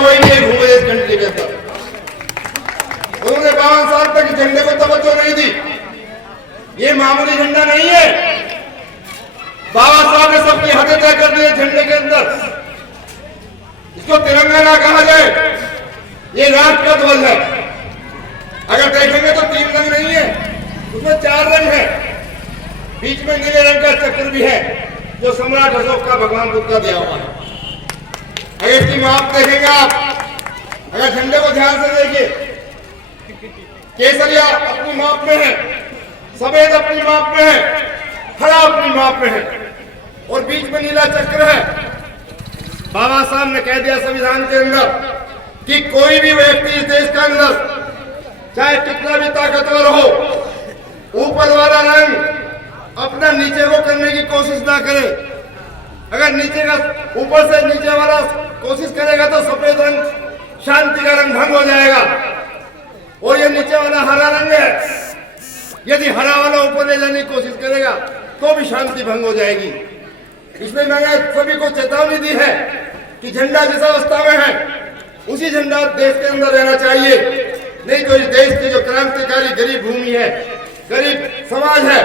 वही नहीं घूमे इस घंटे के अंदर। उन्होंने 52 साल तक झंडे को तवज्जो नहीं दी। ये मामूली झंडा नहीं है। बाबा साहब ने सबकी हदें तय कर दी है झंडे के अंदर। इसको तिरंगा ना कहा जाए, ये राष्ट्र का ध्वज है। अगर देखेंगे तो 3 रंग नहीं है, उसमें 4 रंग है। बीच में नीले रंग का चक्र भी है जो सम्राट अशोक का भगवान बुद्ध का दिया हुआ है। अगर इसकी माप देखेंगे आप, अगर झंडे को ध्यान से देखिए, केसरिया अपनी माप में है, सफेद अपनी माप में है, हरा अपनी माप में है और बीच में नीला चक्र है। बाबा साहब ने कह दिया संविधान के अंदर कि कोई भी व्यक्ति इस देश के अंदर चाहे कितना भी ताकतवर हो, ऊपर वाला रंग अपना नीचे को करने की कोशिश ना करे। अगर नीचे का ऊपर से नीचे वाला कोशिश करेगा तो सफेद रंग शांति का रंग भंग हो जाएगा और ये नीचे वाला हरा रंग है, यदि हरा वाला ऊपर ले जाने की कोशिश करेगा तो भी शांति भंग हो जाएगी। इसमें मैंने सभी को चेतावनी दी है कि झंडा जिस अवस्था में है उसी झंडा देश के अंदर रहना चाहिए, नहीं तो इस देश की जो क्रांतिकारी गरीब भूमि है, गरीब समाज है,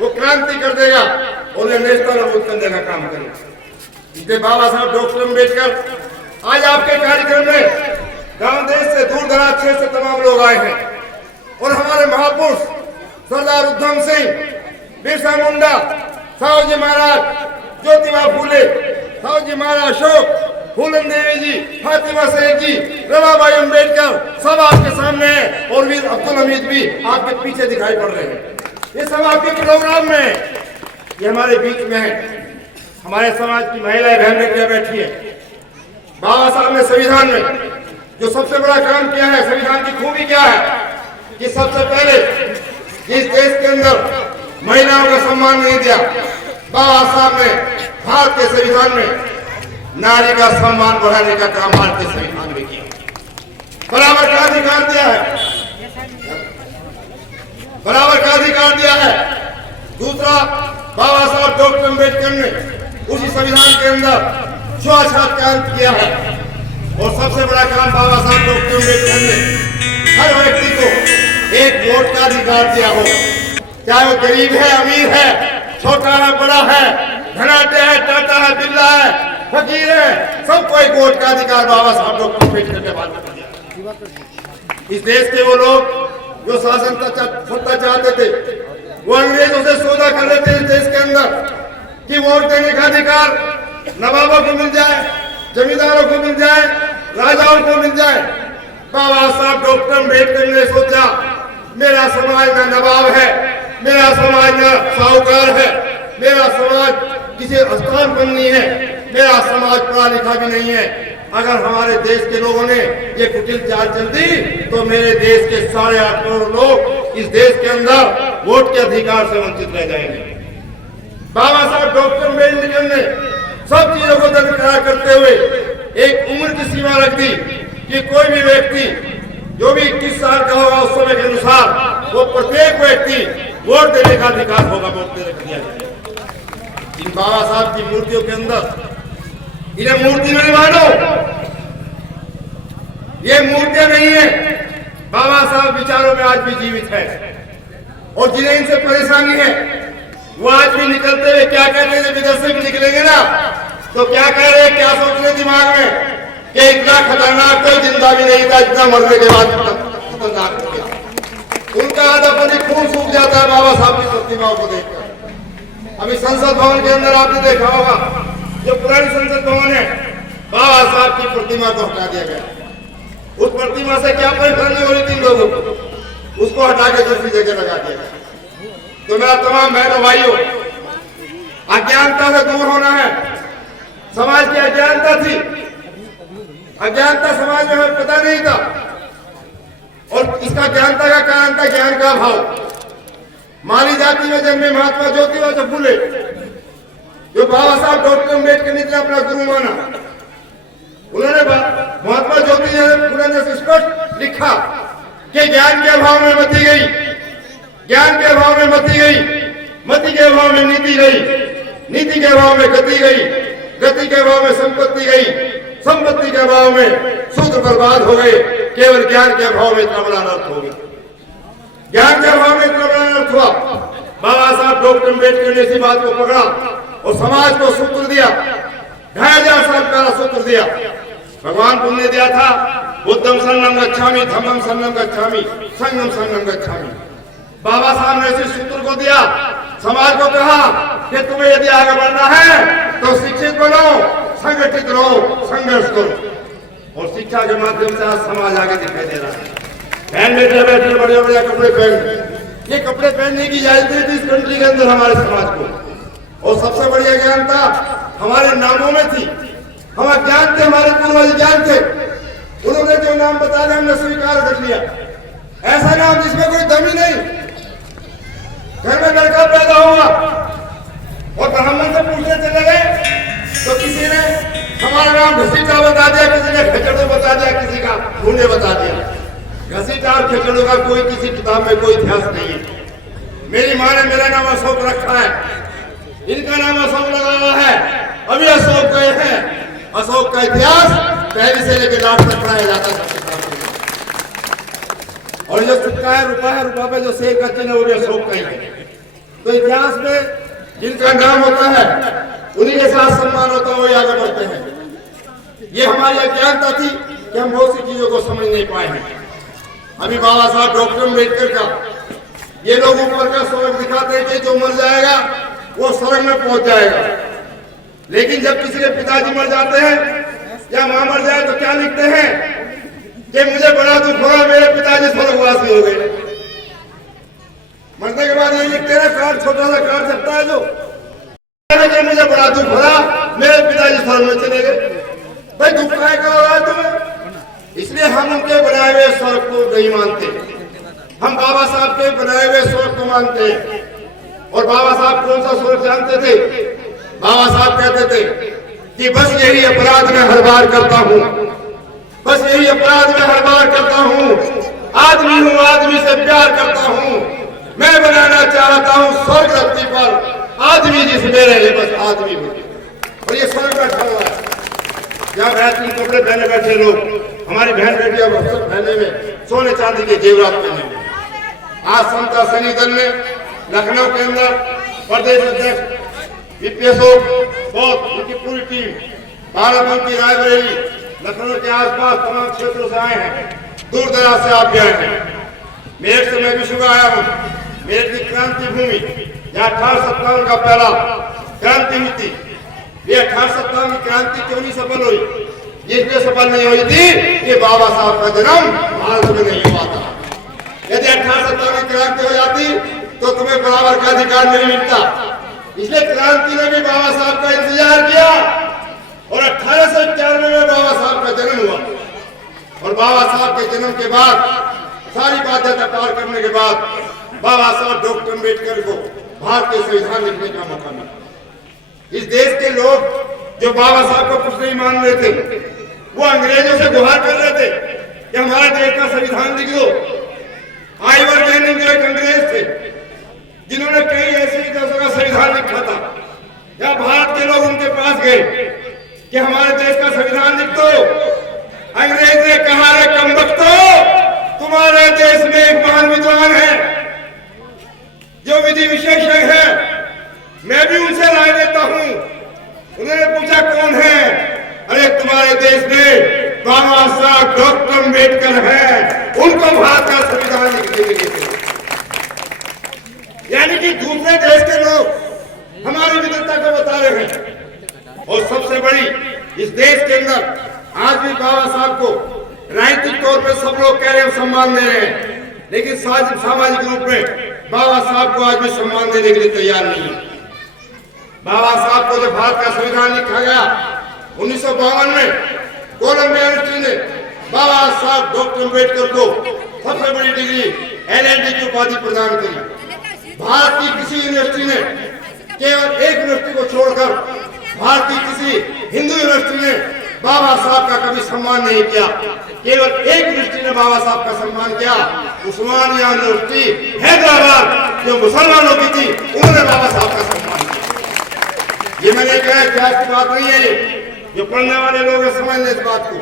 वो क्रांति कर देगा और ये नेशनल अबूत करने का काम करेगा। इसलिए बाबा साहब डॉक्टर अम्बेडकर आज आपके कार्यक्रम में गांव देश से दूर दराज क्षेत्र से तमाम लोग आए हैं और हमारे महापुरुष सरदार उधम सिंह, बिरसा मुंडा, साहू जी महाराज, ज्योतिबा फूले, साहू जी महाराज अशोक, फूलन देवी जी, फातिमा शेख जी, रमाबाई अम्बेडकर सब आपके सामने है और वीर अब्दुल हमीद भी आपके पीछे दिखाई पड़ रहे हैं। ये सब आपके प्रोग्राम में है, ये हमारे बीच में है। हमारे समाज की महिलाएं बहन बेटियां बैठी है। बाबा साहब ने संविधान में जो सबसे बड़ा काम किया है, संविधान की खूबी क्या है कि सबसे पहले जिस देश के अंदर महिलाओं का सम्मान नहीं दिया, बाबा साहब ने भारत के संविधान में नारी का सम्मान बढ़ाने का काम भारतीय संविधान में किया। बराबर का अधिकार दिया है, बराबर का अधिकार दिया है। दूसरा, बाबा साहब डॉक्टर अम्बेडकर ने उसी संविधान के अंदर छुआछूत का अंत किया है और सबसे बड़ा काम बाबा साहब डॉक्टर अम्बेडकर ने हर व्यक्ति को एक वोट का अधिकार दिया हो, चाहे वो गरीब है, अमीर है, छोटा है, बड़ा है, धनाढ्य है, टाटा है, बिरला है, फकीर है, सबको एक वोट का अधिकार बाबा साहब डॉक्टर अम्बेडकर ने बात कर दिया। इस देश के वो लोग जो शासन सत्ता चाहते थे, वो अंग्रेजों से सौदा कर लेते इस देश के अंदर कि वोट देने का अधिकार नवाबों को मिल जाए, जमींदारों को मिल जाए, राजाओं को मिल जाए। बाबा साहब डॉक्टर अम्बेडकर ने सोचा मेरा समाज न नवाब है, मेरा समाज न साहूकार है, मेरा समाज किसी स्थान पर नहीं है, मेरा समाज पढ़ा लिखा भी नहीं है। अगर हमारे देश के लोगों ने ये कुटिल चाल चल दी तो मेरे देश के 8.5 करोड़ लोग इस देश के अंदर वोट के अधिकार से वंचित रह जाएंगे। बाबा साहब डॉक्टर अम्बेडकर ने सब चीजों को दरकिनार करते हुए एक उम्र की सीमा रख दी कि कोई भी व्यक्ति जो भी 21 साल का होगा उस समय के अनुसार वो प्रत्येक व्यक्ति वोट देने का अधिकार होगा, वोट देने का दिया जाएगा। इन बाबा साहब की मूर्तियों के अंदर इन्हें मूर्ति नहीं मानो, ये मूर्तियां नहीं है। बाबा साहब विचारों में आज भी जीवित है और जिन्हें इनसे परेशानी है वो आज भी निकलते हुए क्या कहते हैं, विदेश से भी निकलेंगे ना तो क्या कह रहे, क्या सोच रहे दिमाग में कि इतना खतरनाक कोई जिंदा भी नहीं था, इतना मरने के बाद खतरनाक हो गया। उनका आधा पानी खून सूख जाता है बाबा साहब की प्रतिमाओं को देखकर। अभी संसद भवन के अंदर आपने देखा होगा, जो पुरानी संसद भवन है, बाबा साहब की प्रतिमा को हटा दिया गया। उस प्रतिमा से क्या परेशानी हो रही थी लोगों को, उसको हटा के दूसरी जगह लगा दिया गया। तो मेरा तमाम बहनों भाइयों, अज्ञानता से दूर होना है। समाज की अज्ञानता थी, अज्ञानता समाज में हमें पता नहीं था और इसका ज्ञानता का कारण था ज्ञान का अभाव। माली जाति में जन्मे महात्मा ज्योतिबा फूले, जो बाबा साहब डॉक्टर अम्बेडकर ने अपना गुरु माना, उन्होंने महात्मा ज्योतिबा फूले ने स्पष्ट लिखा कि ज्ञान के अभाव में मती गई, ज्ञान के अभाव में मती गई, मति के अभाव में नीति गई, नीति के अभाव में गति गई, गति के अभाव में संपत्ति गई, संपत्ति के अभाव में सूत्र बर्बाद हो गए, केवल ज्ञान के अभाव में इतना बड़ा अनर्थ हो गया। ज्ञान के अभाव में इतना बड़ा अनर्थ हुआ। बाबा साहब डॉक्टर अम्बेडकर ने इसी बात को पकड़ा और समाज को सूत्र दिया, 2500 साल पहला सूत्र दिया। भगवान बुद्ध ने दिया था, बुद्धम शरणं गच्छामि, धम्मं शरणं गच्छामि, संघं शरणं गच्छामि। बाबा साहब ने इसी सूत्र को दिया, समाज को कहा कि तुम्हें यदि आगे बढ़ना है तो शिक्षित बनो, संगठित रहो, संघर्ष करो। और शिक्षा के माध्यम से आज समाज आगे दिखाई दे रहा है। बहन बेटे बैठे बढ़िया बढ़िया कपड़े पहन, ये कपड़े पहनने की इजाजत दी थी इस कंट्री के अंदर हमारे समाज को। और सबसे बढ़िया ज्ञान था हमारे नामों में थी, हम ज्ञान थे, हमारे पूर्वज ज्ञान थे। उन्होंने जो नाम बता दिया हमने स्वीकार कर लिया। ऐसा नाम जिसमें कोई दम ही नहीं। घर में लड़का पैदा हुआ और ब्राह्मण से पूछने चले गए तो किसी ने हमारा नाम घसीटा बता दिया, किसी ने खेचड़ो बता दिया, किसी का ढूंढे बता दिया। घसीटा और खेचड़ो का कोई किसी किताब में कोई इतिहास नहीं है। मेरी माँ ने मेरा नाम अशोक रखा है, इनका नाम अशोक लगा हुआ है, अभी अशोक गए हैं। अशोक का इतिहास पहले से लेकर लास्ट तक पढ़ाया जाता है। और जो सिक्का है, रुपा पे जो शेर का चिन्ह है वो भी अशोक का ही है। तो इतिहास में जिनका नाम होता है उन्हीं के साथ सम्मान होता है, वो आगे बढ़ते हैं। ये हमारी अज्ञानता थी कि हम बहुत सी चीजों को समझ नहीं पाए हैं। अभी बाबा साहब डॉक्टर अम्बेडकर का ये लोग ऊपर का स्वर्ग दिखाते हैं कि जो मर जाएगा वो स्वर्ग में पहुंच जाएगा। लेकिन जब किसी के पिताजी मर जाते हैं या मां मर जाए तो क्या लिखते हैं कि मुझे बड़ा दुख हुआ, मेरे पिताजी स्वर्गवासी हो गए। मरने के बाद ये लिखते हैं, कार्ड छोटा सा कार्ड छपता है जो कि मुझे बड़ा दुख हुआ, मेरे पिताजी स्वर्ग में चले गए। भाई दुख काय का हो रहा है तुम्हें? इसलिए हम उनके बनाए हुए स्वर्ग को नहीं मानते, हम बाबा साहब के बनाए हुए स्वर्ग को मानते हैं। और बाबा साहब कौन सा स्वर्ग जानते थे? बाबा साहब कहते थे कि बस यही अपराध मैं हर बार करता हूँ, बस यही अपराध मैं हर बार करता हूँ। आदमी हूँ, आदमी से प्यार करता हूँ, मैं बनाना चाहता हूँ स्वर्ग धरती पर आदमी जिस मेरे लिए बस आदमी हो। और ये स्वर्ग बैठा हुआ है, यहाँ बेहतरीन कपड़े पहने बैठे लोग, हमारी बहन बेटियां सब पहने में सोने चांदी के जेवरात पहने हुए। आज समता सैनिक दल ने लखनऊ के अंदर प्रदेश अध्यक्ष विपीएसओ बहुत उनकी पूरी टीम बाराबंकी, रायबरेली, लखनऊ के आसपास तमाम क्षेत्रों से आए हैं, दूर दराज से आप भी आए हैं। मेरठ से मैं भी सुबह आया हूँ। मेरठ की क्रांति भूमि जहाँ 1857 का पहला क्रांति हुई थी। ये 1857 की क्रांति क्यों नहीं सफल हुई? ये इसलिए सफल नहीं हुई थी कि बाबा साहब का जन्म भारत में नहीं हुआ था। यदि 1857 की क्रांति हो जाती तो तुम्हें बराबर का अधिकार नहीं मिलता। इसलिए क्रांति ने भी बाबा साहब का इंतजार किया और 1891 में बाबा साहब का जन्म हुआ। और बाबा साहब के जन्म के बाद सारी बाध्यता पार करने के बाद बाबा साहब डॉक्टर अम्बेडकर को भारतीय संविधान लिखने का मौका मिला। इस देश के लोग जो बाबा साहब को कुछ नहीं मान रहे थे, वो अंग्रेजों से गुहार कर रहे थे कि हमारे देश का संविधान लिख दो। आइवर लेनिन जो एक अंग्रेज थे जिन्होंने कई ऐसे देशों का संविधान लिखा था, या भारत के लोग उनके पास गए कि हमारे देश का संविधान लिख दो। अंग्रेज ने कहा, रे कमबख्तो, तुम्हारे देश में एक महान विद्वान है जो विधि विशेषज्ञ है, मैं भी उनसे राय लेता हूँ। उन्होंने पूछा कौन है? अरे तुम्हारे देश में बाबा साहब डॉक्टर अम्बेडकर है, उनको भारत का संविधान लिखने के लिए। यानी कि दूसरे देश के लोग हमारी विद्वता को बता रहे हैं। और सबसे बड़ी इस देश के अंदर आज भी बाबा साहब को राजनीतिक तौर पर सब लोग कह रहे हैं सम्मान दे रहे हैं, लेकिन सामाजिक रूप में बाबा साहब को आज भी सम्मान देने के लिए तैयार नहीं है। बाबा साहब को जब भारत का संविधान लिखा गया 1952 में, कोलंबिया यूनिवर्सिटी ने बाबा साहब डॉक्टर अम्बेडकर को सबसे बड़ी डिग्री LLD की उपाधि प्रदान करी। भारत की किसी यूनिवर्सिटी ने, केवल एक यूनिवर्सिटी को छोड़कर भारत की किसी हिंदू यूनिवर्सिटी ने बाबा साहब का कभी सम्मान नहीं किया। केवल एक यूनिवर्सिटी ने बाबा साहब का सम्मान किया, उस्मानिया यूनिवर्सिटी हैदराबाद, जो मुसलमानों की थी, उन्होंने बाबा साहब का सम्मान किया। ये मैंने कहा इतिहास की बात नहीं है, जो पढ़ने वाले लोग हैं समझ लें इस बात को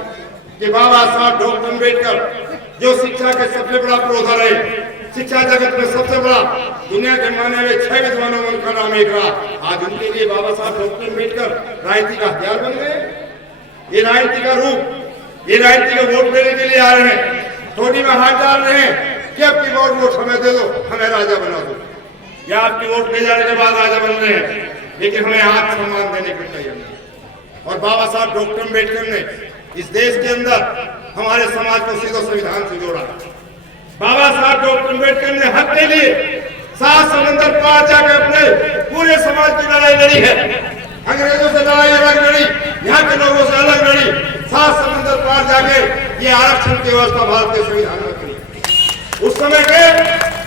कि बाबा साहब डॉक्टर अम्बेडकर जो शिक्षा के सबसे बड़ा पुरोधा रहे, शिक्षा जगत में सबसे बड़ा, दुनिया के माने हुए 6 विद्वानों में उनका नाम एक रहा। आज उनके लिए बाबा साहब डॉक्टर अम्बेडकर राजनीति का हथियार बन गए। ये राजनीति का रूप, ये राजनीति का वोट लेने के लिए आ रहे हैं, ठोड़ी में हाथ डाल रहे हैं कि आपकी वोट हमें दे दो, हमें राजा बना दो, या आपकी वोट ले जाने के बाद राजा बन रहे हैं, लेकिन हमें हाथ सम्मान देने को तैयार नहीं। और बाबा साहब डॉक्टर अम्बेडकर ने इस देश के अंदर हमारे समाज को सीधो संविधान से जोड़ा। बाबा साहब डॉक्टर अम्बेडकर ने हक के लिए 7 समंदर पार जाकर अपने पूरे समाज की लड़ाई लड़ी है। अंग्रेजों से लड़ाई अलग लड़ी, यहाँ के लोगों से अलग लड़ी, 7 समंदर पार जाके ये आरक्षण की व्यवस्था भारत के संविधान में करी। उस समय के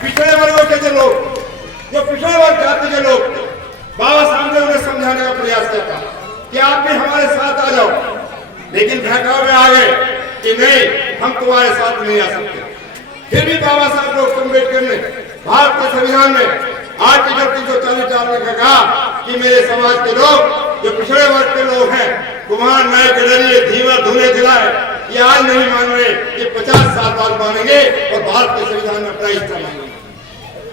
पिछड़े वर्गों के जो लोग, जो पिछड़े वर्ग जाति के लोग, बाबा साहब ने उन्हें समझाने का प्रयास किया था कि आप भी हमारे साथ आ जाओ, लेकिन बहकावे में आ गए कि नहीं, हम तुम्हारे साथ नहीं आ सकते। फिर भी बाबा साहब डॉक्टर अम्बेडकर ने भारत के संविधान में आर्टिकल 340 डालने का कहा कि मेरे समाज के लोग, जो पिछड़े वर्ग के लोग हैं, कुम्हार, नाई, गडरिये, धीवर, धुले, दिलाए, ये आज नहीं मान रहे, ये 50 साल बाद मानेंगे और भारत के संविधान में अपना हिस्सा मांगेंगे।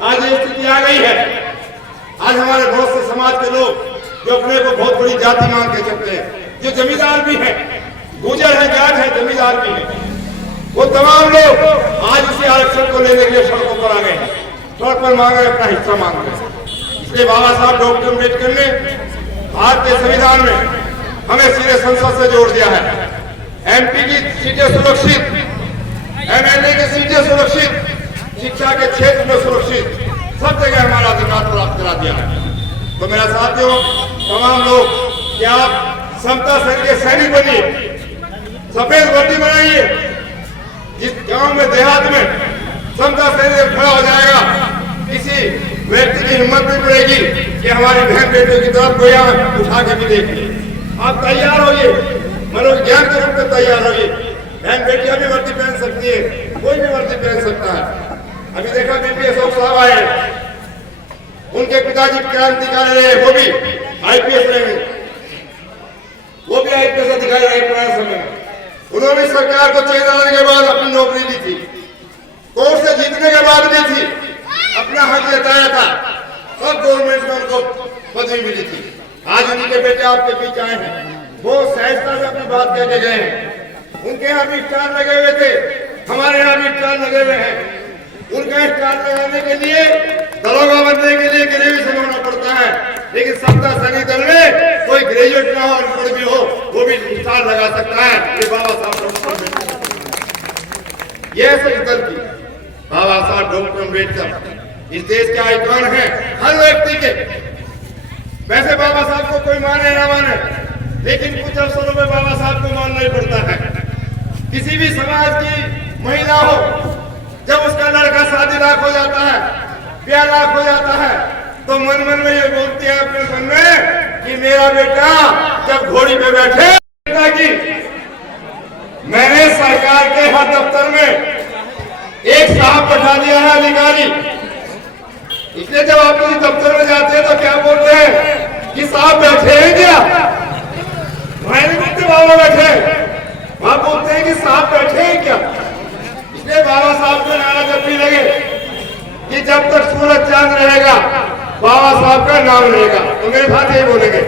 आज ये स्थिति आ गई है। आज हमारे बहुत से समाज के लोग जो अपने को बहुत बड़ी जाति मान के चलते हैं, जो जमींदार भी है, गुजर है, जाट है, जमींदार भी है, वो तमाम लोग आज उसी आरक्षण को लेने के लिए सड़कों पर आ गए हैं, सड़क पर मांग रहे, अपना हिस्सा मांग रहे। इसलिए बाबा साहब डॉक्टर अम्बेडकर ने भारत के संविधान में हमें सीधे संसद से जोड़ दिया है। MP की सीटें सुरक्षित, MLA की सीटें सुरक्षित, शिक्षा के क्षेत्र में सुरक्षित, सब जगह हमारा अधिकार प्राप्त करा दिया है। तो मेरा साथियों, तमाम लोग, क्या आप समता सैनिक के सैनिक बनिए, सफेद वर्दी बनाइए। जिस गांव में, देहात में समता सैनिक खड़ा हो जाएगा, किसी व्यक्ति की हिम्मत नहीं पड़ेगी कि हमारी बहन बेटियों की तरफ कोई उठा के भी देखिए। आप तैयार होइए, मनोविज्ञान के रूप में तैयार होइए। बहन बेटियां भी वर्दी पहन सकती है, कोई भी वर्दी पहन सकता है। अभी देखा बीपी अशोक साहब आए, उनके पिताजी क्रांतिकारी रहे, वो भी IPS रहे, वो भी IPS अधिकारी रहे पुराने समय में। उन्होंने सरकार को चेंज आने के बाद अपनी नौकरी ली थी, कोर्ट से जीतने के बाद ली थी, अपना हक जताया था, सब गवर्नमेंट में उनको पदवी मिली थी। आज उनके बेटे आपके बीच आए हैं, वो सहजता से अपनी बात कह के गए हैं। उनके यहाँ भी स्टार लगे हुए थे, हमारे यहाँ भी स्टार लगे हुए हैं। उनका स्टार लगाने के लिए, दरोगा बनने के लिए ग्रेजुएशन होना पड़ता है, लेकिन समता सैनिक दल में कोई ग्रेजुएट ना हो, अनपढ़ भी हो, वो भी स्टार लगा सकता है। ये बाबा साहब डॉक्टर अम्बेडकर, ये इस दल की बाबा साहब डॉक्टर अम्बेडकर इस देश के आइकॉन हैं, हर व्यक्ति के। वैसे बाबा साहब को कोई माने ना माने, लेकिन कुछ अवसरों में बाबा साहब को मानना ही पड़ता है। किसी भी समाज की महिला हो, जब उसका लड़का शादी लायक हो जाता है, ब्याह लायक हो जाता है, तो मन मन में ये बोलती है अपने मन में कि मेरा बेटा जब घोड़ी पे बैठे, कि मैंने सरकार के हर दफ्तर में एक साहब बैठा दिया है, अधिकारी। इसलिए जब आप किसी दफ्तर में जाते हैं तो क्या बोलते हैं कि साहब बैठे हैं क्या? मैंने बोलते बाबा बैठे, वहां बोलते हैं कि साहब बैठे हैं क्या? इसलिए बाबा साहब का नारा जब भी लगे कि जब तक सूरज चांद रहेगा, बाबा साहब का नाम रहेगा, तो मेरे साथ यही बोलेंगे।